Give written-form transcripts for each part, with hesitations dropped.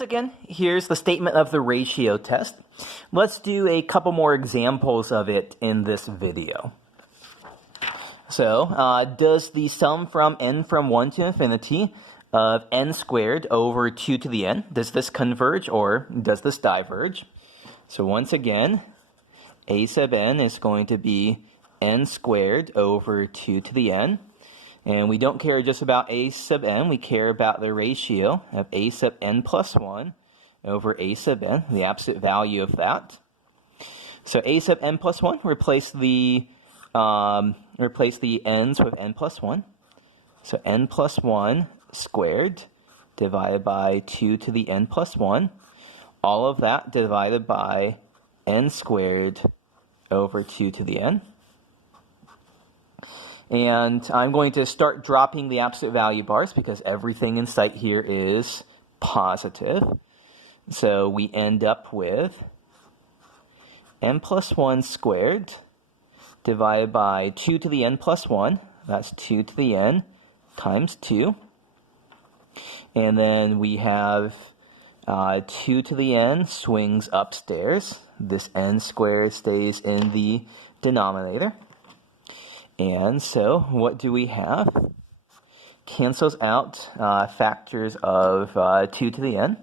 Again, here's the statement of the ratio test. Let's do a couple more examples of it in this video. So, does the sum from n from 1 to infinity of n squared over 2 to the n, does this converge or does this diverge? So once again, a sub n is going to be n squared over 2 to the n. And we don't care just about a sub n, we care about the ratio of a sub n plus 1 over a sub n, the absolute value of that. So a sub n plus 1, replace the n's with n plus 1. So n plus 1 squared divided by 2 to the n plus 1. All of that divided by n squared over 2 to the n. And I'm going to start dropping the absolute value bars because everything in sight here is positive. So we end up with n plus 1 squared divided by 2 to the n plus 1. That's 2 to the n times 2. And then we have 2 to the n swings upstairs. This n squared stays in the denominator. And so what do we have? Cancels out factors of 2 to the n.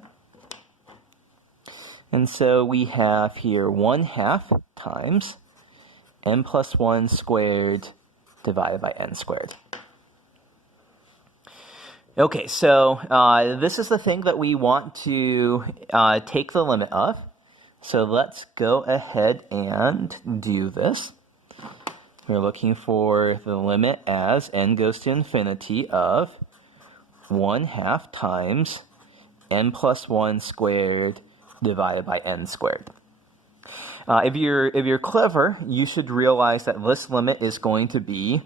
And so we have here 1/2 times n plus 1 squared divided by n squared. Okay, so this is the thing that we want to take the limit of. So let's go ahead and do this. We're looking for the limit as n goes to infinity of 1/2 times n plus 1 squared divided by n squared. If you're clever, you should realize that this limit is going to be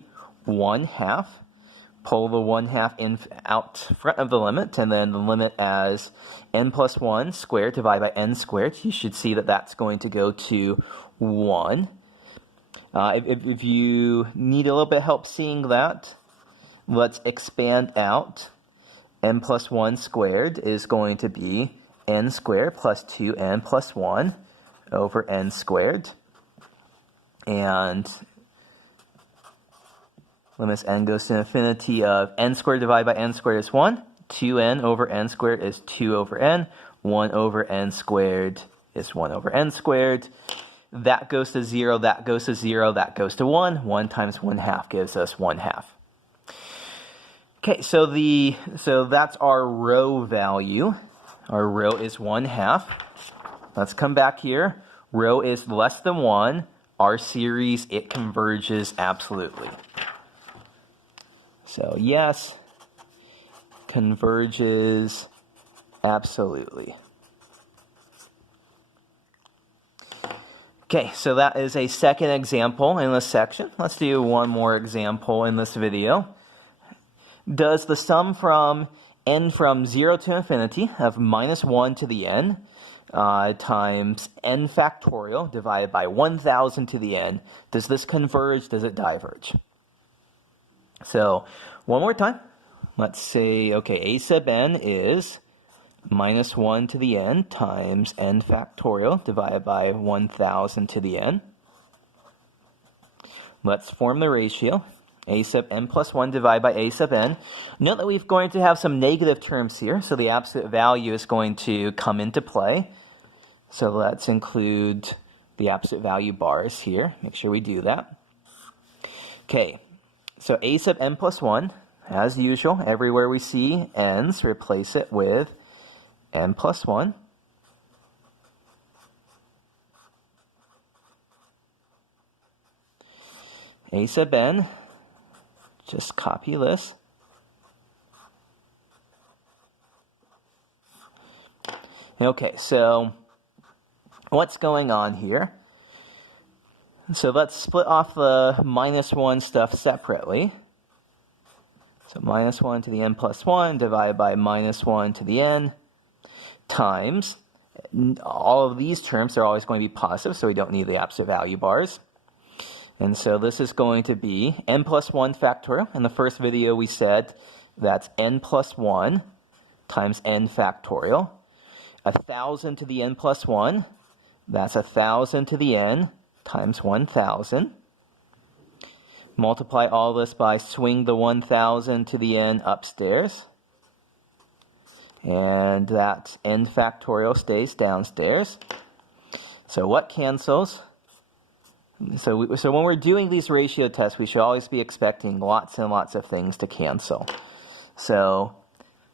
1/2. Pull the 1/2 out front of the limit, and then the limit as n plus 1 squared divided by n squared. You should see that that's going to go to 1. If you need a little bit of help seeing that, let's expand out. N plus 1 squared is going to be n squared plus 2n plus 1 over n squared. And limit n goes to infinity of n squared divided by n squared is 1. 2n over n squared is 2 over n. 1 over n squared is 1 over n squared. That goes to 0, that goes to 0, that goes to 1. 1 times 1/2 gives us 1/2. Okay, so that's our rho value. Our rho is 1/2. Let's come back here. Rho is less than 1. Our series, it converges absolutely. So yes, converges absolutely. Okay, so that is a second example in this section. Let's do one more example in this video. Does the sum from n from 0 to infinity of minus 1 to the n times n factorial divided by 1,000 to the n, does this converge, does it diverge? So one more time. Let's say, okay, a sub n is minus 1 to the n times n factorial divided by 1,000 to the n. Let's form the ratio. A sub n plus 1 divided by a sub n. Note that we're going to have some negative terms here, so the absolute value is going to come into play. So let's include the absolute value bars here. Make sure we do that. Okay, so a sub n plus 1, as usual, everywhere we see n's, replace it with n plus 1. A sub n, just copy this. Okay, so what's going on here? So let's split off the minus 1 stuff separately. So minus 1 to the n plus 1 divided by minus 1 to the n times, all of these terms are always going to be positive, so we don't need the absolute value bars. And so this is going to be n plus 1 factorial. In the first video we said that's n plus 1 times n factorial. 1,000 to the n plus 1. That's 1,000 to the n times 1,000. Multiply all this by swing the 1,000 to the n upstairs. And that n factorial stays downstairs. So what cancels? So when we're doing these ratio tests, we should always be expecting lots and lots of things to cancel. So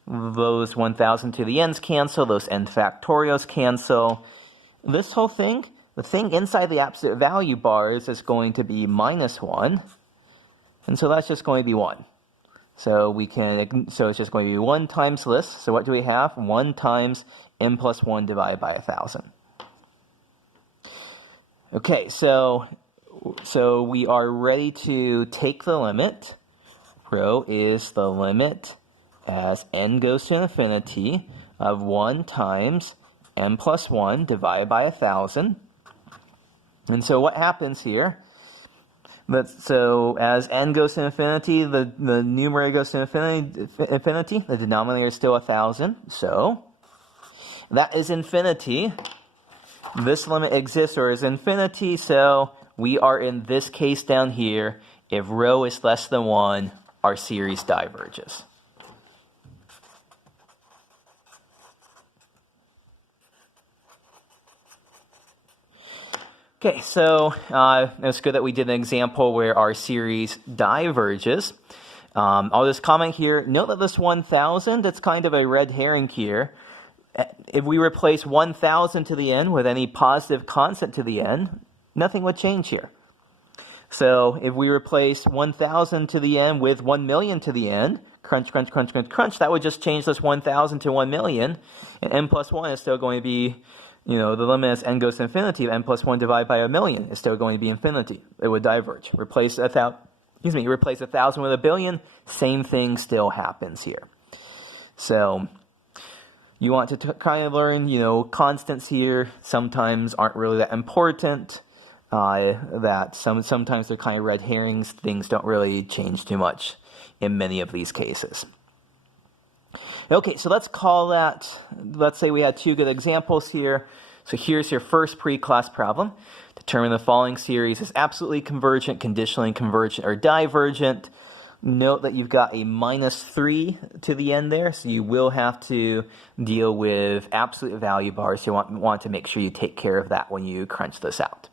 those 1,000 to the n's cancel, those n factorials cancel. This whole thing, the thing inside the absolute value bars is going to be minus 1. And so that's just going to be 1. So it's just going to be 1 times this. So what do we have? 1 times n plus 1 divided by 1,000. Okay, so we are ready to take the limit. Rho is the limit as n goes to infinity of 1 times n plus 1 divided by 1,000. And so what happens here? So as n goes to infinity, the numerator goes to infinity. The denominator is still 1,000. So that is infinity. This limit exists or is infinity, so we are in this case down here. If rho is less than 1, our series diverges. Okay, so it's good that we did an example where our series diverges. I'll just comment here. Note that this 1,000, it's kind of a red herring here. If we replace 1,000 to the n with any positive constant to the n, nothing would change here. So if we replace 1,000 to the n with 1,000,000 to the n, crunch, crunch, crunch, crunch, crunch, that would just change this 1,000 to 1,000,000. And n plus 1 is still going to be, the limit as n goes to infinity of n plus 1 divided by 1,000,000 is still going to be infinity. It would diverge. Replace 1,000 with 1,000,000,000, same thing still happens here. So you want to kind of learn, constants here sometimes aren't really that important. Sometimes they're kind of red herrings. Things don't really change too much in many of these cases. Okay, so let's call that, let's say we had 2 good examples here. So here's your first pre-class problem. Determine the following series is absolutely convergent, conditionally convergent, or divergent. Note that you've got a minus 3 to the end there, so you will have to deal with absolute value bars. You want to make sure you take care of that when you crunch this out.